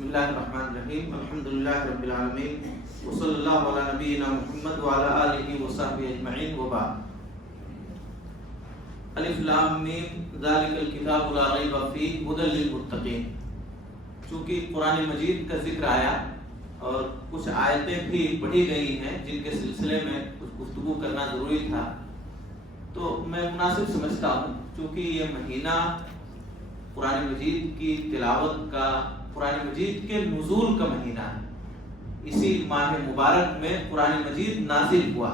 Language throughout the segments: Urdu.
بسم اللہ الرحمن الرحیم الحمدللہ رب العالمین وصلی اللہ علی نبینا محمد وعلی آلہ وصحبہ اجمعین وبعد. الف لام میم ذالک الکتاب لا ریب فیہ ھدی للمتقین. چونکہ قرآن مجید کا ذکر آیا اور کچھ آیتیں بھی پڑھی گئی ہیں جن کے سلسلے میں کچھ گفتگو کرنا ضروری تھا، تو میں مناسب سمجھتا ہوں چونکہ یہ مہینہ قرآن مجید کی تلاوت کا، قرآن مجید کے نزول کا مہینہ ہے. اسی ماہ مبارک میں قرآن مجید نازل ہوا،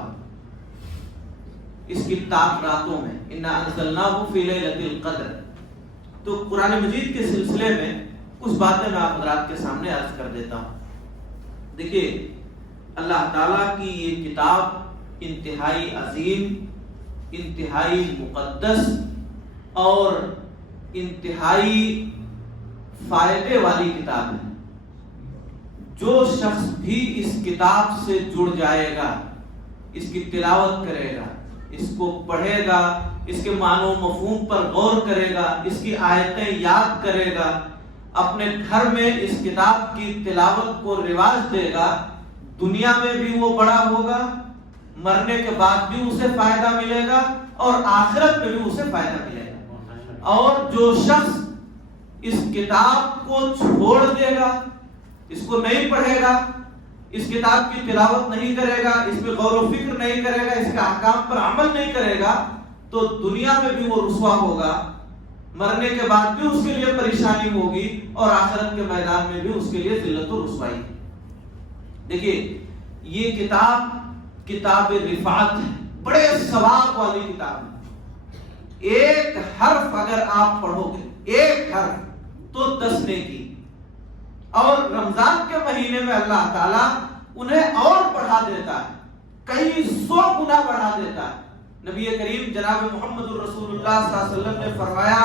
اس کی طاق راتوں میں، انا انزلناہ فی لیلۃ القدر. تو قرآن مجید کے سلسلے میں کچھ باتیں میں آپ حضرات کے سامنے عرض کر دیتا ہوں. دیکھیے، اللہ تعالیٰ کی یہ کتاب انتہائی عظیم، انتہائی مقدس اور انتہائی فائدے والی کتاب ہے. جو شخص بھی اس کتاب سے جڑ جائے گا، اس کی تلاوت کرے گا، اس کو پڑھے گا، اس کے معنی و مفہوم پر غور کرے گا، اس کی آیتیں یاد کرے گا، اپنے گھر میں اس کتاب کی تلاوت کو رواج دے گا، دنیا میں بھی وہ بڑا ہوگا، مرنے کے بعد بھی اسے فائدہ ملے گا اور آخرت میں بھی اسے فائدہ ملے گا. اور جو شخص اس کتاب کو چھوڑ دے گا، اس کو نہیں پڑھے گا، اس کتاب کی تلاوت نہیں کرے گا، اس میں غور و فکر نہیں کرے گا، اس کے احکام پر عمل نہیں کرے گا، تو دنیا میں بھی وہ رسوا ہوگا، مرنے کے بعد بھی اس کے لیے پریشانی ہوگی اور آخرت کے میدان میں بھی اس کے لیے ذلت و رسوائی. دیکھیے، یہ کتاب رفعت ہے، بڑے ثواب والی کتاب ہے. ایک حرف اگر آپ پڑھو گے، ایک حرف تو 10 نیکی. اور رمضان کے مہینے میں اللہ تعالیٰ انہیں اور بڑھا دیتا ہے، کئی 100 گنا بڑھا دیتا ہے. نبی کریم جناب محمد الرسول اللہ صلی اللہ علیہ وسلم نے فرمایا،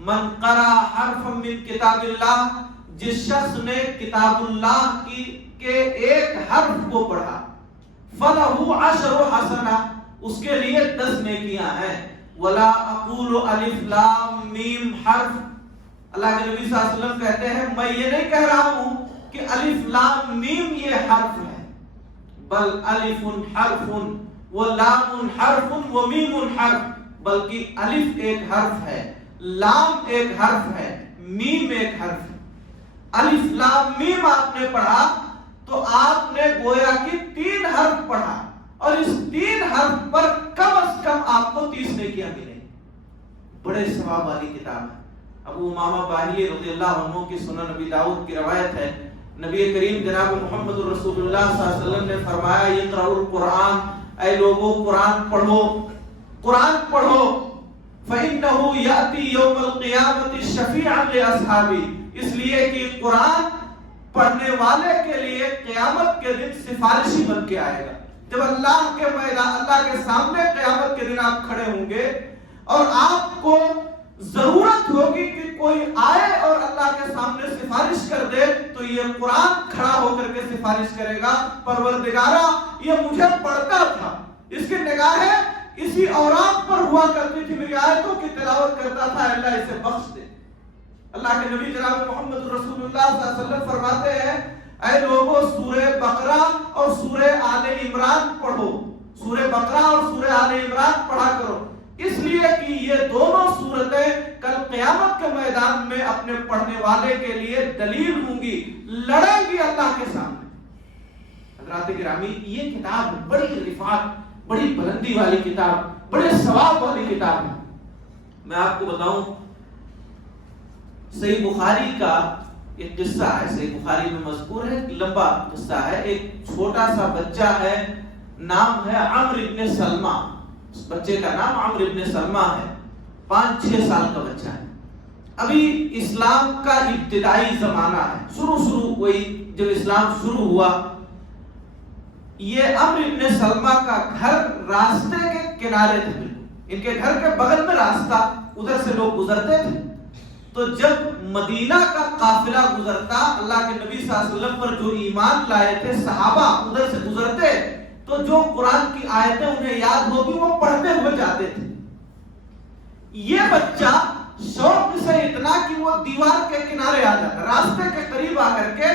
من قرأ حرفا من کتاب اللہ، جس شخص نے کتاب اللہ کے ایک حرف کو پڑھا، فَلَهُ 10 حسنہ، اس کے لیے 10 نیکیاں ہیں. وَلَا أَقُولُ أَلِف لام میم حرف. اللہ کے نبی صلی اللہ علیہ وسلم کہتے ہیں، میں یہ نہیں کہہ رہا ہوں کہ الف لام میم یہ حرف ہے، بل الف حرف ولام حرف ومیم حرف. بلکہ الف ایک حرف ہے، لام ایک حرف ہے، میم ایک حرف ہے. الف لام میم آپ نے پڑھا تو آپ نے گویا کہ 3 حرف پڑھا، اور اس 3 حرف پر کم از کم آپ کو 30 نیکیاں ملیں. بڑے ثواب والی کتاب ہے. ابو امامہ باہلی رضی اللہ عنہ کی سنن نبی داؤد کی روایت ہے، نبی کریم جناب محمد الرسول اللہ صلی اللہ علیہ وسلم نے فرمایا، اقرؤوا القرآن، اے لوگوں قرآن پڑھو، قرآن پڑھو، فإنه یأتی یوم القیامت شفیعا لأصحابی. اس لیے کہ قرآن پڑھنے والے کے لیے قیامت کے دن سفارشی بن کے آئے گا. جب اللہ کے میدان، اللہ کے سامنے قیامت کے دن آپ کھڑے ہوں گے اور آپ کو ضرورت ہوگی کہ کوئی آئے اور اللہ کے سامنے سفارش کر دے، تو یہ قرآن کھڑا ہو کر کے سفارش کرے گا، پروردگارا یہ مجھے پڑھتا تھا، اس کی نگاہیں اسی اوراق پر ہوا کرتی تھی، میری آیتوں کی تلاوت کرتا تھا، اللہ اسے بخش دے. اللہ کے نبی جناب محمد رسول اللہ صلی اللہ علیہ وسلم فرماتے ہیں، اے لوگوں سورہ بقرہ اور سورہ آل عمران پڑھو، سورہ بقرہ اور سورہ آل عمران پڑھا کرو، اس لیے کہ یہ دونوں سورتیں کل قیامت کے میدان میں اپنے پڑھنے والے کے لیے دلیل ہوں گی، لڑیں گی اللہ کے سامنے. حضرات گرامی، یہ کتاب بڑی رفعت، بڑی بلندی والی کتاب، بڑے ثواب والی کتاب ہے. میں آپ کو بتاؤں، صحیح بخاری کا ایک قصہ ہے، صحیح بخاری میں مذکور ہے، لمبا قصہ ہے. ایک چھوٹا سا بچہ ہے، نام ہے عمرو ابن سلمہ. اس بچے کا نام عمرو ابن سلمہ ہے، 5-6 سال کا بچہ ہے. ابھی اسلام کا ابتدائی زمانہ ہے، شروع وہی جب اسلام شروع ہوا. یہ عمرو ابن سلمہ کا گھر راستے کے کنارے تھے، بالکل ان کے گھر کے بغل میں راستہ، ادھر سے لوگ گزرتے تھے. تو جب مدینہ کا قافلہ گزرتا، اللہ کے نبی صلی اللہ علیہ وسلم پر جو ایمان لائے تھے صحابہ ادھر سے گزرتے، تو جو قرآن کی آیتیں انہیں یاد ہوگی وہ پڑھتے ہوئے جاتے تھے. یہ بچہ شوق سے اتنا کہ وہ دیوار کے کنارے آ جاتا، راستے کے قریب آ کر کے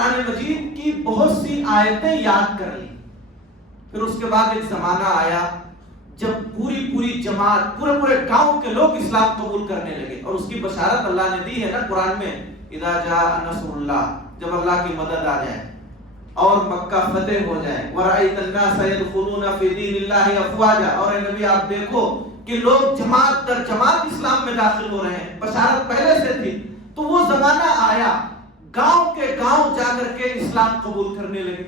قرآن مجید کی بہت سی آیتیں یاد کر لی. پھر اس کے بعد ایک زمانہ آیا جب پوری جماعت پورے گاؤں کے لوگ اسلام قبول کرنے لگے. اور اس کی بشارت اللہ نے دی ہے نا قرآن میں, اذا جاء نصر اللہ, جب اللہ کی مدد آ جائے اور مکہ فتح ہو جائے. وَرَأَيْتَ النَّاسَ يَدْخُلُونَ فِي دِينِ اللَّهِ أَفْوَاجًا, اور اے نبی آپ دیکھو کہ لوگ جماعت در جماعت اسلام میں داخل ہو رہے ہیں. بشارت پہلے سے تھی. تو وہ زمانہ آیا گاؤں کے گاؤں جا کر کے اسلام قبول کرنے لگے.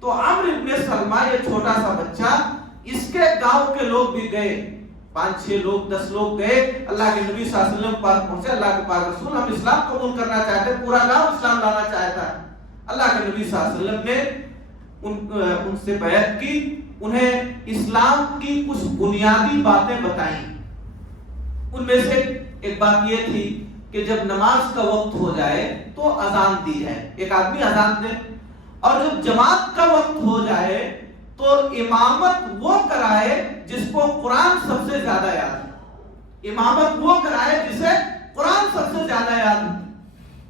تو عمرو ابن سلمہ یہ چھوٹا سا بچہ, اس کے گاؤں کے لوگ بھی گئے, 5-6 لوگ 10 لوگ گئے, اللہ کے نبی صلی اللہ علیہ وسلم پاس پہنچے. اللہ کے پاک رسول ہم اسلام قبول کرنا چاہتے ہیں, پورا گاؤں اسلام لانا چاہتا ہے. اللہ کے نبی صلی اللہ علیہ وسلم نے ان سے بیعت کی, انہیں اسلام کی کچھ بنیادی باتیں بتائیں. ان میں سے ایک بات یہ تھی کہ جب نماز کا وقت ہو جائے تو اذان دی جائے, ایک آدمی اذان دے, اور جب جماعت کا وقت ہو جائے تو امامت وہ کرائے جس کو قرآن سب سے زیادہ یاد ہے. امامت وہ کرائے جسے قرآن سب سے زیادہ یاد ہے.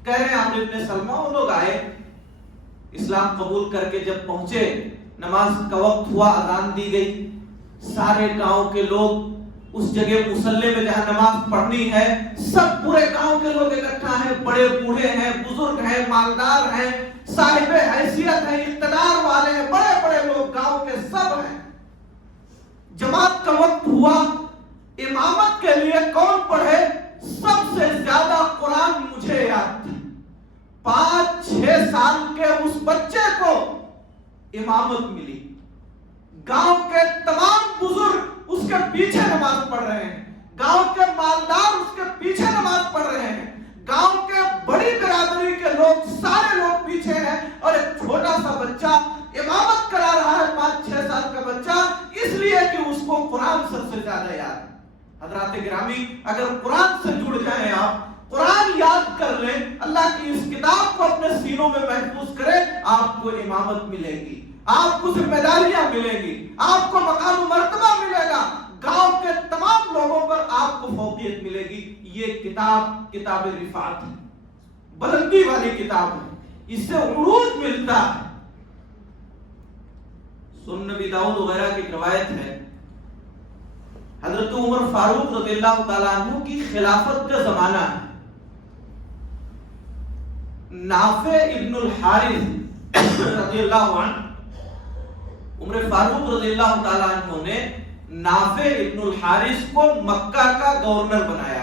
کہہ رہے ہیں عمرو ابن سلمہ, وہ لوگ آئے, اسلام قبول کر کے جب پہنچے, نماز کا وقت ہوا, اذان دی گئی. سارے گاؤں کے لوگ اس جگہ مصلی میں جہاں نماز پڑھنی ہے, سب پورے گاؤں کے لوگ اکٹھا ہیں, بڑے بوڑھے ہیں, بزرگ ہیں, مالدار ہیں, صاحب حیثیت ہیں, اقتدار والے ہیں, بڑے بڑے لوگ گاؤں کے سب ہیں. جماعت کا وقت ہوا, امامت کے لیے کون پڑھے؟ سب سے زیادہ قرآن مجھے یاد تھا. 5-6 سال کے اس بچے کو امامت ملی. گاؤں کے تمام بزرگ اس کے پیچھے نماز پڑھ رہے ہیں, گاؤں کے مالدار اس کے پیچھے نماز پڑھ رہے ہیں, گاؤں کے بڑی برادری کے لوگ سارے لوگ پیچھے ہیں, اور ایک چھوٹا سا بچہ امامت کرا رہا ہے, 5-6 سال کا بچہ, اس لیے کہ اس کو قرآن سب سے زیادہ یاد ہے. حضرات گرامی, اگر قرآن سے جڑ جائیں, آپ قرآن یاد کر لیں, اللہ کی اس کتاب کو اپنے سینوں میں محفوظ کریں, آپ کو امامت ملے گی, آپ کو ذمہ داریاں ملیں گی, آپ کو مقام و مرتبہ ملے گا, گاؤں کے تمام لوگوں پر آپ کو فوقیت ملے گی. یہ کتاب رفعت ہے, بلندی والی کتاب ہے, اس سے عروج ملتا ہے. سنن نبی داؤد وغیرہ کی روایت ہے, حضرت عمر فاروق رضی اللہ تعالیٰ عنہ کی خلافت کا زمانہ ہے. نافع ابن الحارث رضی اللہ عنہ, عمر فاروق رضی اللہ تعالیٰ عنہ نے نافع ابن الحارث کو مکہ کا گورنر بنایا.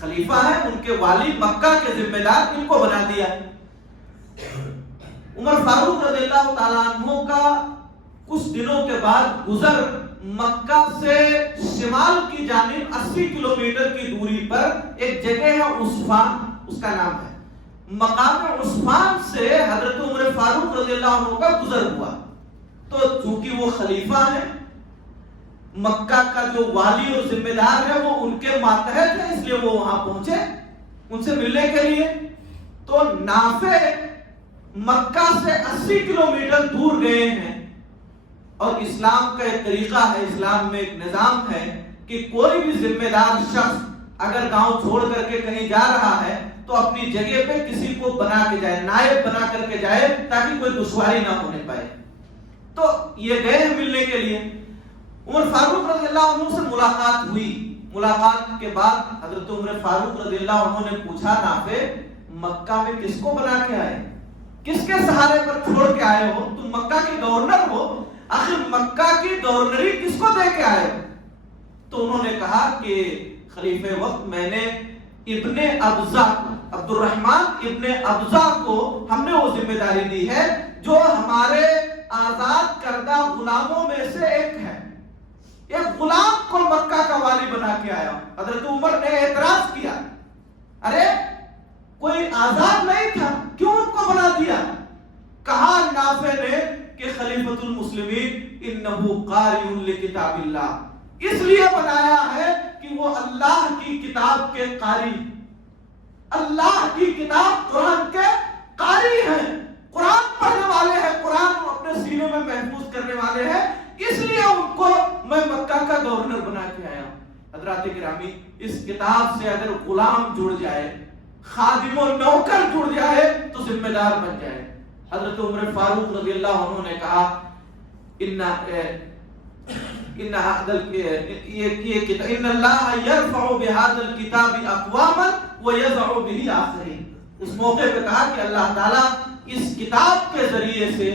خلیفہ ہے, ان کے والی, مکہ کے ذمہ دار, ان کو بنا دیا. عمر فاروق رضی اللہ تعالیٰ عنہ کا کچھ دنوں کے بعد گزر مکہ سے شمال کی جانب 80 کلومیٹر کی دوری پر ایک جگہ ہے عصفان, اس کا نام ہے. مقام عثمان سے حضرت عمر فاروق رضی اللہ عنہ کا گزر ہوا. تو چونکہ وہ خلیفہ ہیں, مکہ کا جو والی اور ذمہ دار ہے وہ ان کے ماتحت ہے, اس لیے وہ وہاں پہنچے ان سے ملنے کے لیے. تو نافع مکہ سے 80 کلومیٹر دور گئے ہیں, اور اسلام کا ایک طریقہ ہے, اسلام میں ایک نظام ہے کہ کوئی بھی ذمہ دار شخص اگر گاؤں چھوڑ کر کے کہیں جا رہا ہے تو اپنی جگہ پہ کسی کو بنا کے جائے, نائب بنا کر کے جائے, تاکہ کوئی دشواری نہ ہونے پائے. تو یہ گئے ہیں ملنے کے لیے. عمر فاروق رضی اللہ عنہ سے ملاقات ہوئی. ملاقات کے بعد حضرت عمر فاروق رضی اللہ عنہ نے پوچھا, نافع مکہ میں کس کو بنا کے آئے, کس کے سہارے پر چھوڑ کے آئے ہو, تم مکہ کے گورنر ہو, آخر مکہ کی گورنری کس کو دے کے آئے ہو؟ تو انہوں نے کہا کہ خلیفہ وقت میں نے ابن ابزا, عبد الرحمن ابن ابزا کو ہم نے وہ ذمہ داری دی ہے جو ہمارے آزاد کردہ غلاموں میں سے ایک ہے. ایک غلام کو مکہ کا والی بنا کے آیا. حضرت عمر نے اعتراض کیا, ارے کوئی آزاد نہیں تھا, کیوں ان کو بنا دیا؟ کہا نافع نے کہ خلیفۃ المسلمین انہ قاری لکتاب اللہ, اس لیے بنایا ہے کہ وہ اللہ کی کتاب کے قاری, اللہ کی کتاب قرآن کے قاری ہیں, قرآن پڑھنے والے ہیں, قرآن اپنے سینے میں محفوظ کرنے والے ہیں, اس لیے ان کو میں مکہ کا گورنر بنا کے آیا. حضرات گرامی, اس کتاب سے اگر غلام جڑ جائے, خادم و نوکر جڑ جائے تو ذمہ دار بن جائے. حضرت عمر فاروق رضی اللہ عنہ نے کہا ان اللہ یرفع بهذا الكتاب اقواما ويضع به آخرین. اس موقع پہ کہا کہ اللہ تعالیٰ اس کتاب کے ذریعے سے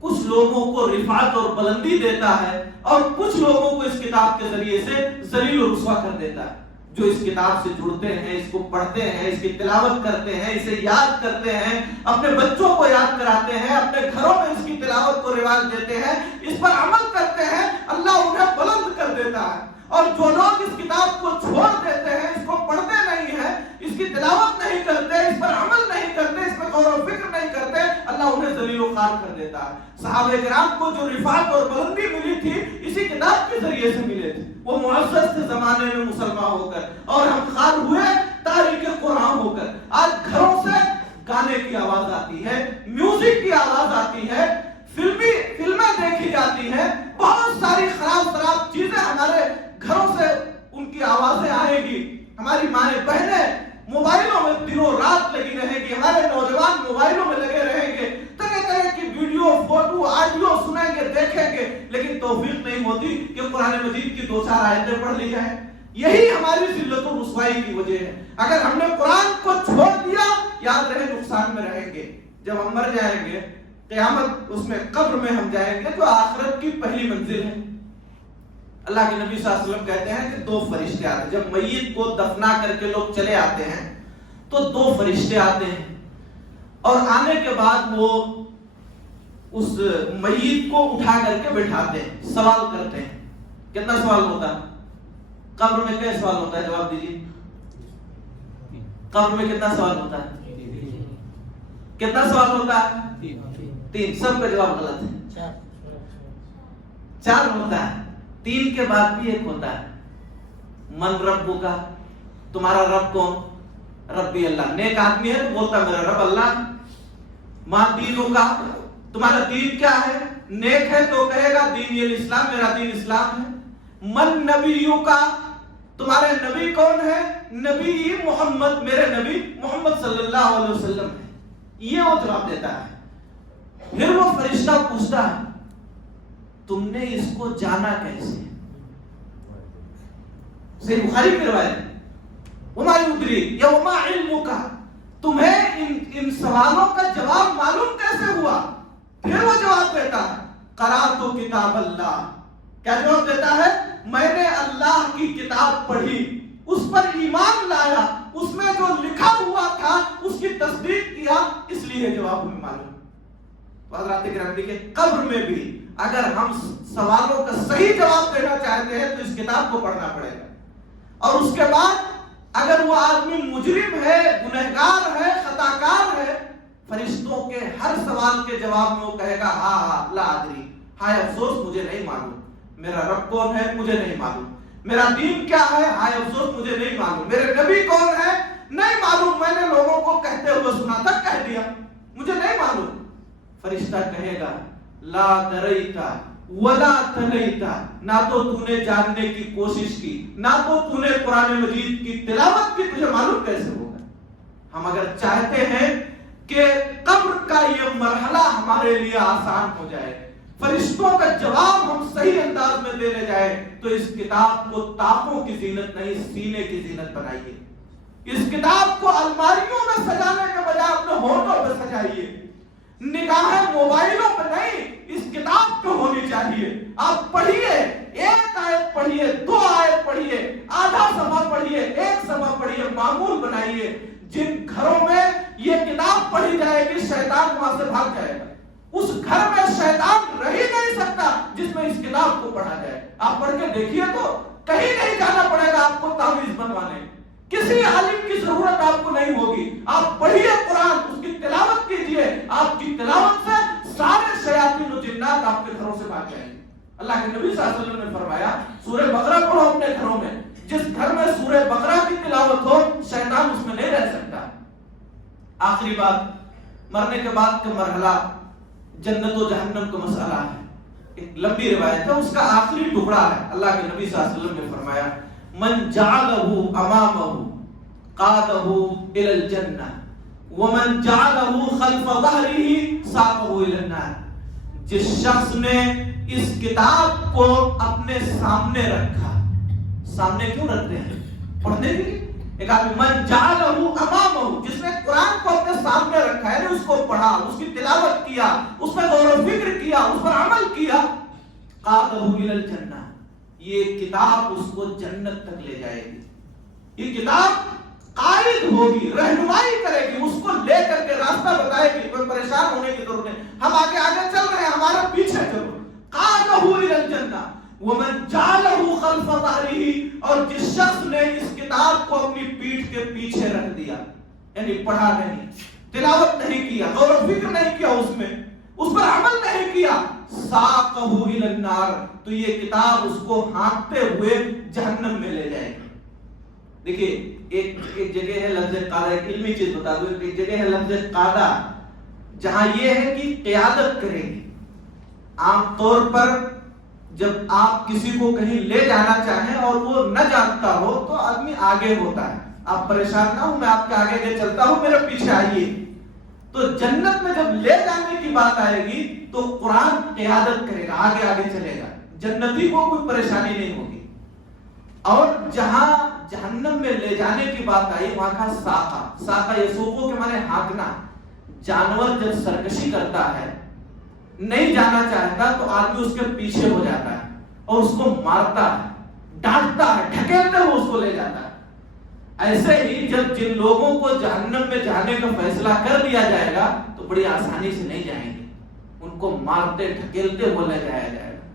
کچھ لوگوں کو رفعت اور بلندی دیتا ہے اور کچھ لوگوں کو اس کتاب کے ذریعے سے ذلیل و رسوا کر دیتا ہے. جو اس کتاب سے جڑتے ہیں، اس کو پڑھتے ہیں، اس کی تلاوت کرتے ہیں، اسے یاد کرتے ہیں، اپنے بچوں کو یاد کراتے ہیں، اپنے گھروں میں اس کی تلاوت کو رواج دیتے ہیں، اس پر عمل کرتے ہیں، اللہ انہیں بلند کر دیتا ہے. اور جو لوگ اس کتاب کو چھوڑ دیتے ہیں، اس کو پڑھتے نہیں ہیں، اس کی تلاوت نہیں کرتے، اس پر عمل نہیں کرتے، اس پر غور و فکر نہیں کرتے، اللہ انہیں ذلیل و خوار کر دیتا ہے. صحابہ کرام کو جو رفعت اور بلندی ملی تھی اسی کتاب کے ذریعے سے ملے تھے. وہ معزز تھے زمانے میں مسلمان ہو کر، اور ہم خوار ہوئے تاریخ قرآن ہو کر. آج گھروں سے گانے کی آواز آتی ہے، میوزک کی آواز آتی ہے، فلمیں دیکھی جاتی ہیں، بہت ساری خراب چیزیں ہمارے گھروں سے ان کی آوازیں آئیں گی. ہماری مائیں بہنیں موبائلوں میں دنوں رات لگی رہیں گی، ہمارے نوجوان موبائلوں میں لگے رہیں گے، طرح طرح کی ویڈیو، فوٹو، آڈیو سنیں گے، دیکھیں گے، لیکن توفیق نہیں ہوتی کہ قرآن مجید کی 2-4 آیتیں پڑھ لی جائیں. یہی ہماری ذلت و رسوائی کی وجہ ہے. اگر ہم نے قرآن کو چھوڑ دیا، یاد رہے نقصان میں رہیں گے. جب ہم مر جائیں گے قیامت، اس میں قبر میں ہم جائیں گے جو آخرت کی پہلی منزل ہے. اللہ کے نبی صلی اللہ علیہ وسلم کہتے ہیں کہ 2 فرشتے آتے ہیں. جب میت کو دفنا کر کے لوگ چلے آتے ہیں تو 2 فرشتے آتے ہیں، اور آنے کے بعد وہ اس میت کو اٹھا کر کے بٹھاتے ہیں، سوال کرتے ہیں. کتنا سوال ہوتا ہے قبر میں؟ کیا سوال ہوتا ہے؟ جواب دیجیے. قبر میں کتنا سوال ہوتا ہے؟ کتنا سوال ہوتا ہے؟ 3. سب کا جواب غلط ہے. 4 ہوتا ہے. 3 کے بعد بھی ایک ہوتا ہے. من ربو کا، تمہارا رب کون؟ ربی اللہ. نیک آدمی ہے تو بولتا میرا رب اللہ. ماں دینوں کا، تمہارا دین کیا ہے؟ نیک ہے تو کہے گا دین الاسلام، میرا دین اسلام ہے. من نبیوں کا، تمہارے نبی کون ہے؟ نبی محمد، میرے نبی محمد صلی اللہ علیہ وسلم ہے. یہ وہ جواب دیتا ہے. پھر وہ فرشتہ پوچھتا ہے تم نے اس کو جانا کیسے؟ صحیح بخاری کی روایت ہے. وما یدری یا وما علمک، تمہیں ان سوالوں کا جواب معلوم کیسے ہوا؟ پھر وہ جواب دیتا ہے قرأت کتاب اللہ. کیا جواب دیتا ہے؟ میں نے اللہ کی کتاب پڑھی، اس پر ایمان لایا، اس میں جو لکھا ہوا تھا اس کی تصدیق کیا، اس لیے جواب ہمیں معلوم. حضرات کرام دیکھیں، قبر میں بھی اگر ہم سوالوں کا صحیح جواب دینا چاہتے ہیں تو اس کتاب کو پڑھنا پڑے گا. اور اس کے بعد اگر وہ آدمی مجرم ہے، گنہگار ہے، خطاکار ہے، فرشتوں کے ہر سوال کے جواب میں وہ کہے گا ہاں لا ادری، ہائے افسوس مجھے نہیں معلوم. میرا رب کون ہے؟ مجھے نہیں معلوم. میرا دین کیا ہے؟ ہائے افسوس مجھے نہیں معلوم. میرے نبی کون ہے؟ نہیں معلوم. میں نے لوگوں کو کہتے ہوئے سنا تھا، کہہ دیا، مجھے نہیں معلوم. فرشتہ کہے گا لا دریتا ولا تلیتا، نہ تو تو نے جاننے کی کوشش کی، نہ تو نے قرآن مجید کی تلاوت کی، تجھے معلوم کیسے ہوگا؟ ہم اگر چاہتے ہیں کہ قبر کا یہ مرحلہ ہمارے لیے آسان ہو جائے، فرشتوں کا جواب ہم صحیح انداز میں دینے جائے، تو اس کتاب کو طاقوں کی زینت نہیں سینے کی زینت بنائیے. اس کتاب کو الماریوں میں سجانے کے بجائے اپنے ہونٹوں پہ سجائیے. نگاہیں موبائلوں پہ نہیں، اس کتاب پہ ہونی چاہیے. آپ پڑھیے، 1 آیت پڑھیے، 2 آیت پڑھیے، آدھا صفحہ پڑھیے، 1 صفحہ پڑھیے. معمول بنائیے. جن گھروں میں یہ کتاب پڑھی جائے گی شیطان وہاں سے بھاگ جائے گا. اس گھر میں شیطان رہ ہی نہیں سکتا جس میں اس کتاب کو پڑھا جائے. آپ پڑھ کے دیکھیے تو کہیں نہیں جانا پڑے گا آپ کو تعویذ بنوانے، کسی عالم کی ضرورت آپ کو نہیں ہوگی. آپ پڑھیے قرآن، اس کی تلاوت کیجیے، آپ کی تلاوت سے سارے شیاطین و جنات آپ کے گھروں سے بھاگ جائیں گے. اللہ کے نبی صلی اللہ علیہ وسلم نے فرمایا سورہ بقرہ پڑھو اپنے گھروں میں. جس گھر میں سورہ بقرہ کی تلاوت ہو شیطان اس میں نہیں رہ سکتا. آخری بات، مرنے کے بعد کا مرحلہ جنت و جہنم کا مسئلہ ہے. ایک لمبی روایت ہے، اس کا آخری ٹکڑا ہے. اللہ کے نبی صلی اللہ علیہ وسلم نے فرمایا من جعلہ امامہ قادہ الی الجنہ ومن جعلہ خلف ظہرہ ساقہ الی النار. جس شخص نے اس کتاب کو اپنے سامنے رکھا. سامنے کیوں رکھتے ہیں؟ پڑھنے کے لیے. ایک آدمی من جعلہ امامہ, جس نے قرآن کو اپنے سامنے رکھا ہے, اس کو پڑھا, اس کی تلاوت کیا, اس میں غور و فکر کیا, اس پر عمل کیا, قادہ الی الجنہ, یہ کتاب اس کو جنت تک لے جائے گی. یہ کتاب قائد ہوگی, رہنمائی کرے گی, اس کو لے کر کے راستہ بتائے گی. کوئی پریشان ہونے کی ضرورت نہیں, ہم آگے آگے چل رہے ہیں, ہمارا پیچھے چلو. قادہ الی الجنہ ومن جعلہ خلف ظہرہ, اور جس شخص نے اس کتاب کو اپنی پیٹھ کے پیچھے رکھ دیا, یعنی پڑھا نہیں, تلاوت نہیں کیا, غور و فکر نہیں کیا, اس میں اس پر عمل نہیں کیا, ساقہ الی النار, تو یہ کتاب اس کو ہانکتے ہوئے جہنم میں لے جائے گی. دیکھیے ایک جگہ ہے لفظ قادہ, ایک علمی چیز بتا دوں, ایک جگہ ہے لفظ قادہ جہاں یہ ہے کہ قیادت کرے گی. عام طور پر جب آپ کسی کو کہیں لے جانا چاہیں اور وہ نہ جانتا ہو تو آدمی آگے ہوتا ہے, آپ پریشان نہ ہو, میں آپ کے آگے چلتا ہوں, میرے پیچھے آئیے. تو جنت میں جب لے جانے کی بات آئے گی تو قرآن قیادت کرے گا, آگے آگے چلے گا, جنتی کو کوئی پریشانی نہیں ہوگی. اور جہاں جہنم میں لے جانے کی بات آئی وہاں کا ساقہ, ساقہ یسوقو کے معنی ہانکنا. جانور جب سرکشی کرتا ہے, نہیں جانا چاہتا, تو آدمی اس کے پیچھے ہو جاتا ہے اور اس کو مارتا ہے, ڈانٹتا ہے, ڈھکیلتے ہوئے اس کو لے جاتا ہے. ایسے ہی جب جن لوگوں کو جہنم میں جانے کا فیصلہ کر دیا جائے گا تو بڑی آسانی سے نہیں جائیں گے, ان کو مارتے ڈھکیلتے ہوئے لے جایا جائے گا.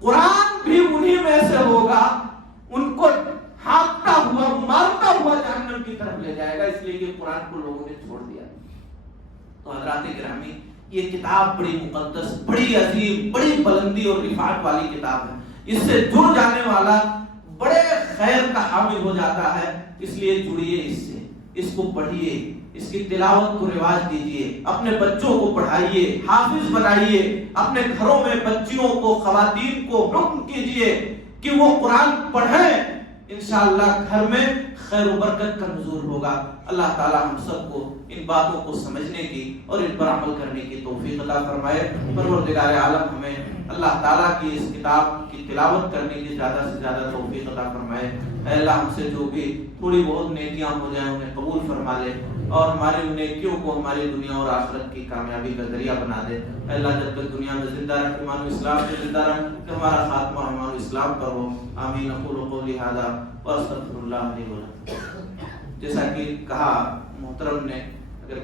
قرآن بھی انہی میں سے ہوگا, ان کو ہانکتا ہوا, مارتا ہوا جہنم کی طرف لے جائے گا, اس لیے کہ قرآن کو لوگوں نے چھوڑ دیا. تو حضرات گرامی, یہ کتاب بڑی مقدس, بڑی عظیم, بڑی بلندی اور رفعت والی کتاب ہے. اس سے جڑ جانے والا بڑے خیر کا حامل ہو جاتا ہے. اس لیے جڑیے اس سے, اس کو پڑھیے, اس کی تلاوت کو رواج دیجیے, اپنے بچوں کو پڑھائیے, حافظ بنائیے, اپنے گھروں میں بچیوں کو, خواتین کو حکم کیجیے کہ وہ قرآن پڑھیں. انشاءاللہ گھر میں خیر و برکت کا نزول ہوگا. اللہ تعالی ہم سب کو ان باتوں کو سمجھنے کی اور ان پر عمل کرنے کی توفیق عطا فرمائے. پروردگار عالم ہمیں اللہ تعالیٰ کی اس کتاب کی تلاوت کرنے کی زیادہ سے زیادہ توفیق عطا فرمائے. اے اللہ, ہم سے جو بھی تھوڑی بہت نیکیاں ہو جائیں انہیں قبول فرما لے, اور ہماری ان نیکیوں کو ہماری دنیا اور آخرت کی کامیابی کا ذریعہ بنا دے. اے اللہ, جب تک دنیا میں زندہ رکھ, ایمان و اسلام سے زندہ رکھ, کہ ہمارا خاتمہ ایمان و اسلام پر ہو. آمین. اقول قولی ھذا واستغفر اللہ لی ولکم. جیسا کہ کہا محترم نے, اگر